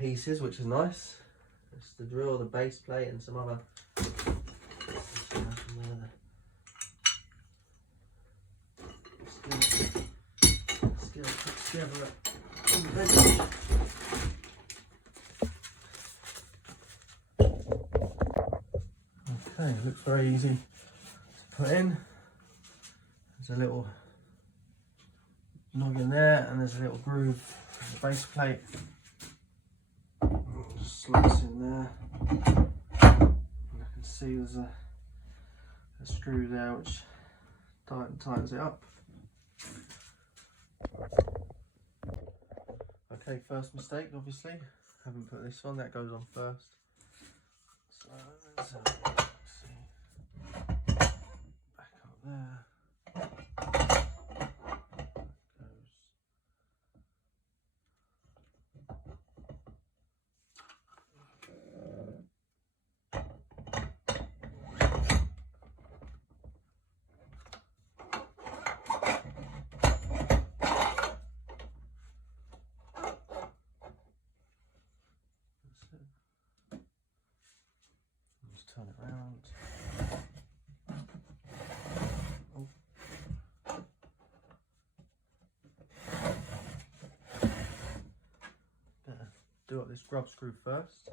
pieces, which is nice. It's the drill, the base plate, and some other. Skill put together on the bench. Okay, looks very easy to put in. There's a little noggin there, and there's a little groove for the base plate. Just slice in there. And I can see there's a screw there which tightens it up. Okay, first mistake, obviously. Haven't put this on, that goes on first. So let's see. Back up there. Turn it around. Oh. Better do up this grub screw first.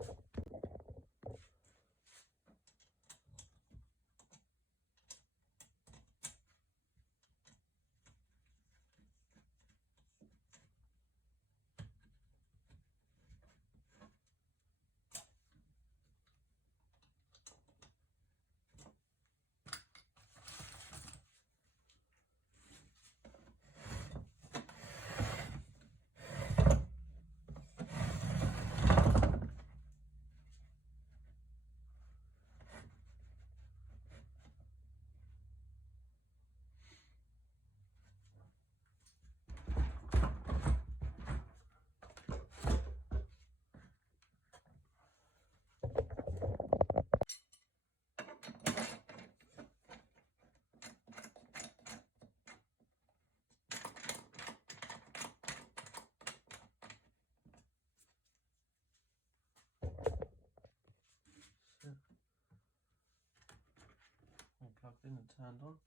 All plugged in and turned on.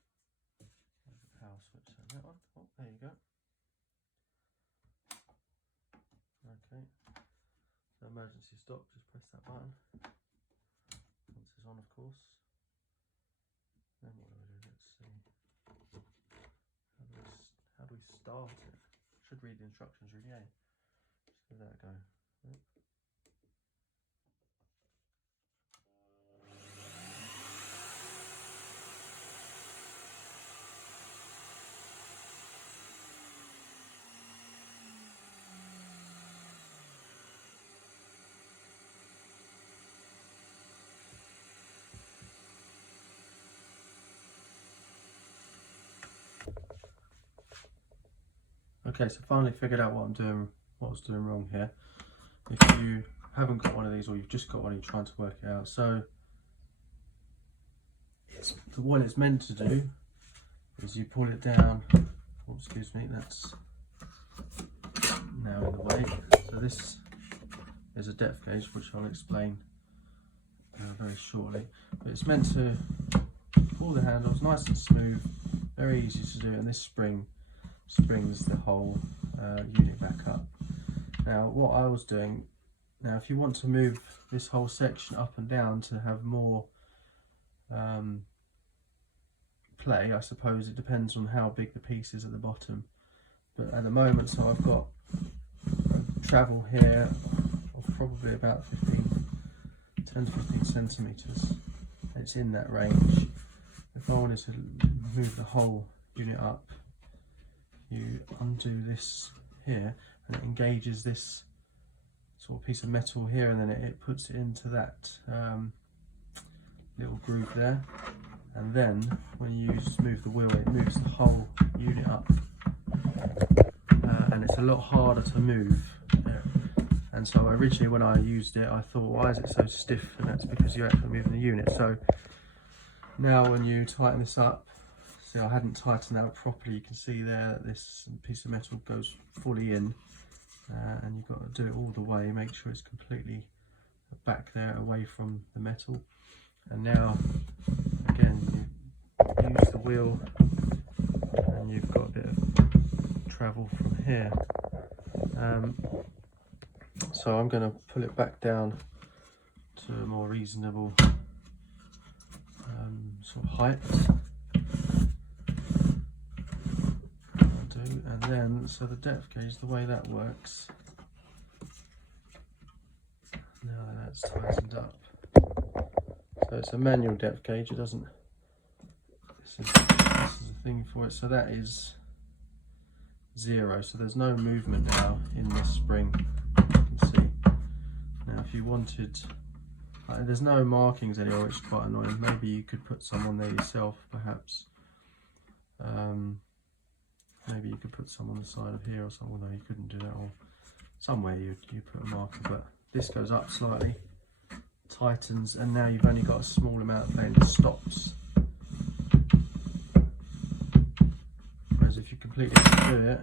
There's the power switch on that one. Oh, there you go. Okay. So emergency stop, just press that button. Once it's on, of course. Then what do we do? Let's see. How do we start it? Should read the instructions really, eh? Just give that a go. Yep. Okay, so finally figured out what I was doing wrong here. If you haven't got one of these, or you've just got one, you're trying to work it out. So what it's meant to do is you pull it down. Oh, excuse me, that's now in the way. So this is a depth gauge, which I'll explain very shortly. But it's meant to pull the handles nice and smooth, very easy to do, and this springs the whole unit back up. Now what I was doing, now if you want to move this whole section up and down to have more play, I suppose it depends on how big the piece is at the bottom. But at the moment, so I've got a travel here of probably about 10 to 15 centimetres. It's in that range. If I wanted to move the whole unit up, you undo this here and it engages this sort of piece of metal here, and then it puts it into that little groove there, and then when you move the wheel, it moves the whole unit up, and it's a lot harder to move. And so originally when I used it, I thought, why is it so stiff? And that's because you're actually moving the unit. So now when you tighten this up, see, I hadn't tightened that up properly. You can see there that this piece of metal goes fully in, and you've got to do it all the way, make sure it's completely back there away from the metal. And now again you use the wheel and you've got a bit of travel from here. So I'm going to pull it back down to a more reasonable sort of height. And then, so the depth gauge, the way that works, now that that's tightened up, so it's a manual depth gauge, it doesn't, this is the thing for it, so that is 0, so there's no movement now in this spring, you can see. Now if you wanted, there's no markings anywhere, which is quite annoying. Maybe you could put some on there yourself, perhaps. Maybe you could put some on the side of here or something, although you couldn't do that, or somewhere you put a marker. But this goes up slightly, tightens, and now you've only got a small amount of plane that stops. Whereas if you completely do it,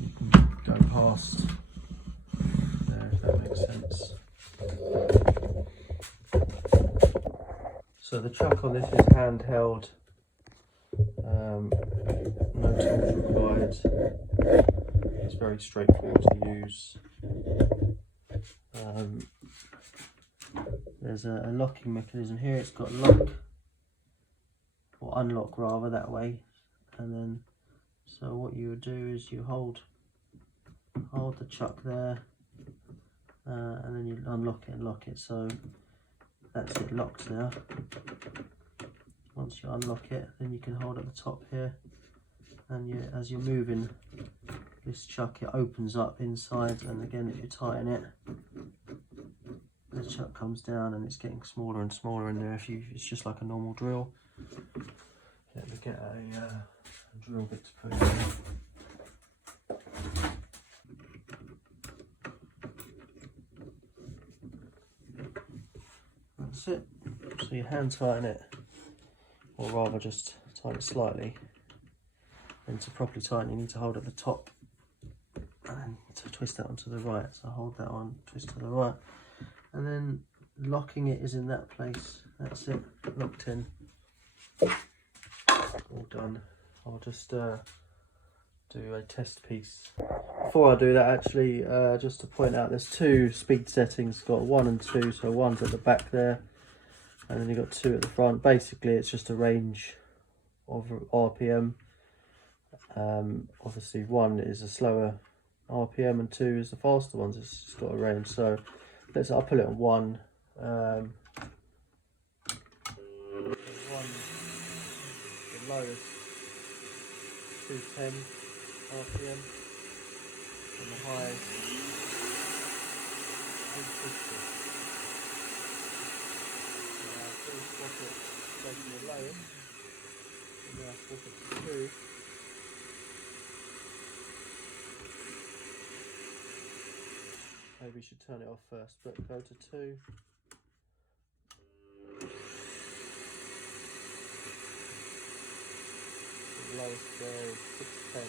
you can go past there, if that makes sense. So the chuck on this is handheld. No tools required. It's very straightforward to use. There's a locking mechanism here. It's got lock, or unlock rather, that way. And then, so what you would do is you hold the chuck there, and then you unlock it and lock it. So that's it, locked now. Once you unlock it, then you can hold at the top here, and as you're moving this chuck, it opens up inside, and again if you tighten it, the chuck comes down and it's getting smaller and smaller in there. It's just like a normal drill. Let me get a drill bit to put in. That's it. So you hand tighten it, or rather just tighten it slightly. And to properly tighten, you need to hold at the top and to twist that onto the right. So hold that on, twist to the right, and then locking it is in that place. That's it, locked in. All done. I'll just do a test piece. Before I do that, actually, just to point out, there's 2 speed settings. Got 1 and 2, so 1's at the back there, and then you've got 2 at the front. Basically, it's just a range of RPM. Obviously 1 is a slower RPM and 2 is the faster ones. It's just got a range. So I'll put it on 1. 1, the lowest 210 RPM, and the highest 850. Now I'll swap it, go to the lowest, and then I'll swap it to 2. Maybe we should turn it off first, but go to 2. The lowest there is 610.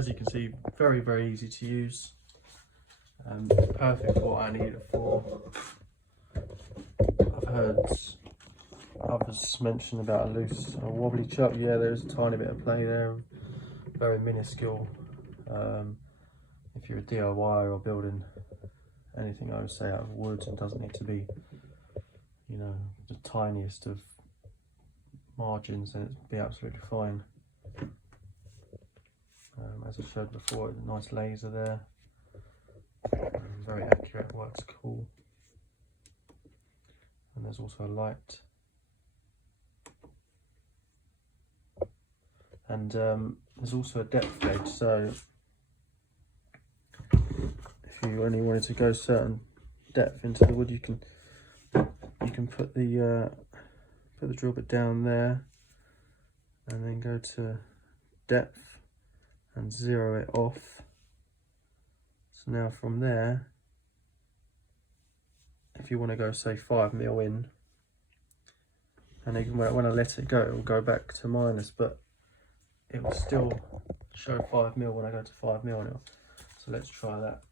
as you can see, very easy to use. Perfect for what I need it for. I've heard others mention about a loose or wobbly chuck. Yeah, there's a tiny bit of play there, very minuscule. If you're a DIY or building anything, I would say out of wood, it doesn't need to be, you know, the tiniest of margins, and it'd be absolutely fine. As I showed before, a nice laser there, very accurate, works cool. And there's also a light. And there's also a depth gauge, so if you only wanted to go certain depth into the wood, you can put the drill bit down there and then go to depth and zero it off. So now from there, if you want to go say 5mm in, and even when I let it go, it will go back to minus, but it will still show 5mm when I go to 5mm now. So let's try that.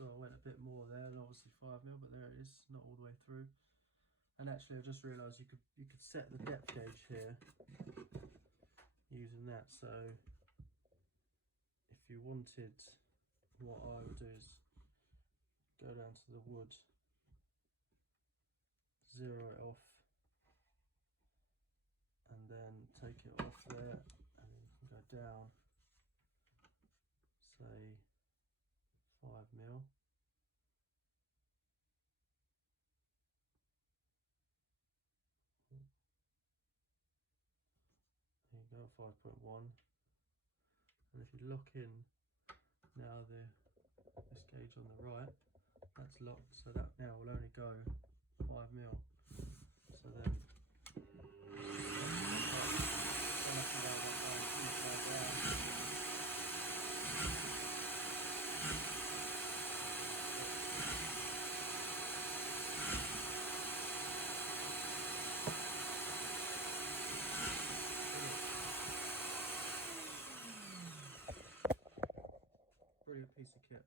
So I went a bit more there, and obviously 5mm, but there it is, not all the way through. And actually, I just realised you could set the depth gauge here using that. So if you wanted, what I would do is go down to the wood, zero it off, and then take it off there, and then you can go down, say 5mm. There you go, 5.1. And if you lock in now this gauge on the right, that's locked, so that now will only go 5mm. So then brilliant piece of kit.